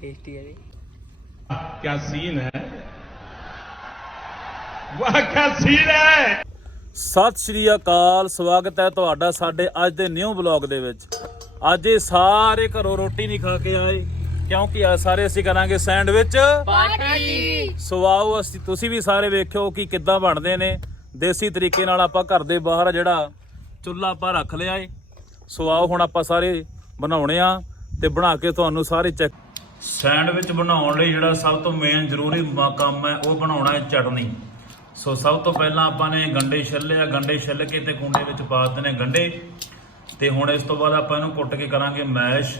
Tasty ਹੈ ਜੀ क्या सीन है वाह क्या सीन है ਸਤਿ ਸ਼੍ਰੀ ਅਕਾਲ ਸਵਾਗਤ ਹੈ ਤੁਹਾਡਾ ਸਾਡੇ ਅੱਜ ਦੇ ਨਿਊ ਬਲੌਗ ਦੇ ਵਿੱਚ ਅੱਜ ਇਹ ਸਾਰੇ ਘਰੋਂ ਰੋਟੀ ਨਹੀਂ ਖਾ ਕੇ ਆਏ ਕਿਉਂਕਿ ਆ ਸਾਰੇ ਅਸੀਂ ਕਰਾਂਗੇ ਸੈਂਡਵਿਚ ਪਾਰਟੀ ਸੋ ਆਓ ਅਸੀਂ ਤੁਸੀਂ ਵੀ ਸਾਰੇ ਵੇਖਿਓ ਕਿ ਕਿੱਦਾਂ ਬਣਦੇ ਨੇ ਦੇਸੀ ਤਰੀਕੇ ਨਾਲ ਆਪਾਂ ਘਰ ਦੇ ਬਾਹਰ ਜਿਹੜਾ ਚੁੱਲ੍ਹਾ ਆਪਾਂ ਰੱਖ ਲਿਆ ਏ ਸੋ ਆਓ ਹੁਣ ਆਪਾਂ ਸਾਰੇ ਬਣਾਉਣੇ ਆ ਤੇ ਬਣਾ ਕੇ ਤੁਹਾਨੂੰ ਸਾਰੇ ਚੈੱਕ ਸੈਂਡਵਿਚ ਬਣਾਉਣ ਲਈ ਜਿਹੜਾ ਸਭ ਤੋਂ ਮੇਨ ਜ਼ਰੂਰੀ ਕੰਮ ਹੈ ਉਹ ਬਣਾਉਣਾ ਹੈ ਚਟਨੀ। ਸੋ ਸਭ ਤੋਂ ਪਹਿਲਾਂ ਆਪਾਂ ਨੇ ਗੰਡੇ ਛਿੱਲੇ ਆ ਗੰਡੇ ਛਿੱਲ ਕੇ ਤੇ ਕੁੰਡੇ ਵਿੱਚ ਪਾ ਦਿੱਤੇ ਗੰਡੇ। ਤੇ ਹੁਣ ਇਸ ਤੋਂ ਬਾਅਦ ਆਪਾਂ ਇਹਨੂੰ ਕੁੱਟ ਕੇ ਕਰਾਂਗੇ ਮੈਸ਼।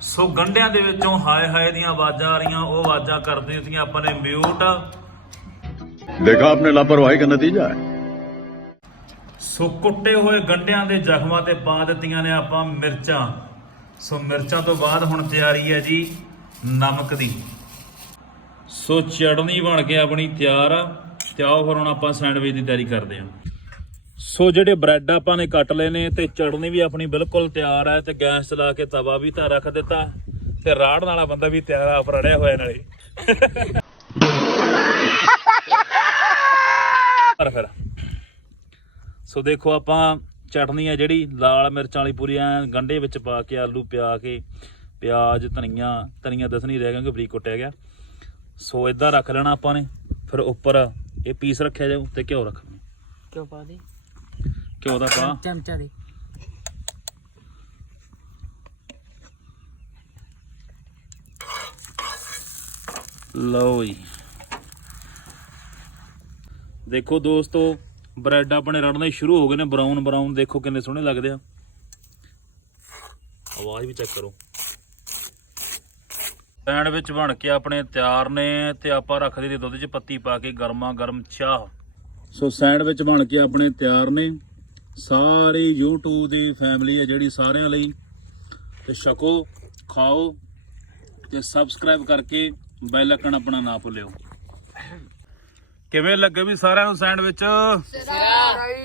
ਸੋ ਗੰਡਿਆਂ ਦੇ ਵਿੱਚੋਂ ਹਾਏ ਹਾਏ ਦੀਆਂ ਆਵਾਜ਼ਾਂ ਆ ਰਹੀਆਂ ਉਹ ਆਵਾਜ਼ਾਂ ਕਰਦੇ ਸੀ ਆਪਾਂ ਨੇ ਮਿਊਟ। ਦੇਖਾ ਆਪਣੇ ਲਾਪਰਵਾਹੀ ਦਾ ਨਤੀਜਾ ਹੈ। ਸੋ ਕੁੱਟੇ ਹੋਏ ਗੰਡਿਆਂ ਦੇ ਜ਼ਖਮਾਂ ਤੇ ਪਾ ਦਿੱਤੀਆਂ ਨੇ ਆਪਾਂ ਮਿਰਚਾਂ। ਸੋ ਮਿਰਚਾਂ ਤੋਂ ਬਾਅਦ ਹੁਣ ਤਿਆਰੀ ਹੈ ਜੀ ਨਮਕ ਦੀ। ਸੋ ਚਟਨੀ ਬਣ ਕੇ ਆਪਣੀ ਤਿਆਰ ਆ। ਤੇ ਆਓ ਫਿਰ ਹੁਣ ਆਪਾਂ ਸੈਂਡਵਿਚ ਦੀ ਤਿਆਰੀ ਕਰਦੇ ਹਾਂ। ਸੋ ਜਿਹੜੇ ਬ੍ਰੈਡ ਆਪਾਂ ਨੇ ਕੱਟ ਲਏ ਨੇ ਤੇ ਚਟਨੀ ਵੀ ਆਪਣੀ ਬਿਲਕੁਲ ਤਿਆਰ ਹੈ ਤੇ ਗੈਸ ਚਲਾ ਕੇ ਤਵਾ ਵੀ ਤਾਂ ਰੱਖ ਦਿੱਤਾ ਤੇ ਰਾੜਨ ਵਾਲਾ ਬੰਦਾ ਵੀ ਤਿਆਰ ਆ ਰੜਿਆ ਹੋਇਆ ਨਾਲੇ। ਪਰ ਫਿਰ। ਸੋ ਦੇਖੋ ਆਪਾਂ ਚਟਨੀ ਆ ਜਿਹੜੀ ਲਾਲ ਮਿਰਚਾਂ ਵਾਲੀ ਪੂਰੀ ਐਨ ਗੰਡੇ ਵਿੱਚ ਪਾ ਕੇ ਆਲੂ ਪਿਆ ਕੇ ਪਿਆਜ਼ ਧਨੀਆ ਧਨੀਆ ਦਸ ਨਹੀਂ ਰਹਿ ਗਿਆ ਕਿਉਂਕਿ ਬਰੀਕ ਕੁੱਟਿਆ ਗਿਆ। ਸੋ ਇਦਾਂ ਰੱਖ ਲੈਣਾ ਆਪਾਂ ਨੇ ਫਿਰ ਉੱਪਰ ਇਹ ਪੀਸ ਰੱਖਿਆ ਜਾਊ ਤੇ ਘਿਓ ਰੱਖਣਾ। ਕਿਉਂ ਪਾ ਦੇ। ਘਿਓ ਦਾ ਪਾ। ਚਮਚਾ ਦੇ। ਲਓ ਜੀ। ਦੇਖੋ ਦੋਸਤੋ ਬ੍ਰੈਡ ਆਪਣੇ ਰੜਨੇ ਸ਼ੁਰੂ ਹੋ ਗਏ ਨੇ, ਬਰਾਊਨ ਬਰਾਊਨ, ਦੇਖੋ ਕਿੰਨੇ ਸੋਹਣੇ ਲੱਗਦੇ ਆ। ਆਵਾਜ਼ ਵੀ ਚੈੱਕ ਕਰੋ। ਸੈਂਡਵਿਚ ਬਣ ਕੇ ਆਪਣੇ ਤਿਆਰ ਨੇ ਤੇ ਆਪਾਂ ਰੱਖ ਦਿੱਤੀ ਦੁੱਧ 'ਚ ਪੱਤੀ ਪਾ ਕੇ ਗਰਮਾ ਗਰਮ ਚਾਹ। ਸੋ ਸੈਂਡਵਿਚ ਬਣ ਕੇ ਆਪਣੇ ਤਿਆਰ ਨੇ। ਸਾਰੀ YouTube ਦੀ ਫੈਮਿਲੀ ਹੈ ਜਿਹੜੀ ਸਾਰਿਆਂ ਲਈ। ਤੇ ਛਕੋ, ਖਾਓ ਤੇ ਸਬਸਕ੍ਰਾਈਬ ਕਰਕੇ ਬੈਲ ਆਈਕਨ ਆਪਣਾ ਨਾ ਭੁੱਲਿਓ। ਕਿਵੇਂ ਲੱਗੇ ਵੀ ਸਾਰਿਆਂ ਨੂੰ ਸੈਂਡਵਿਚ?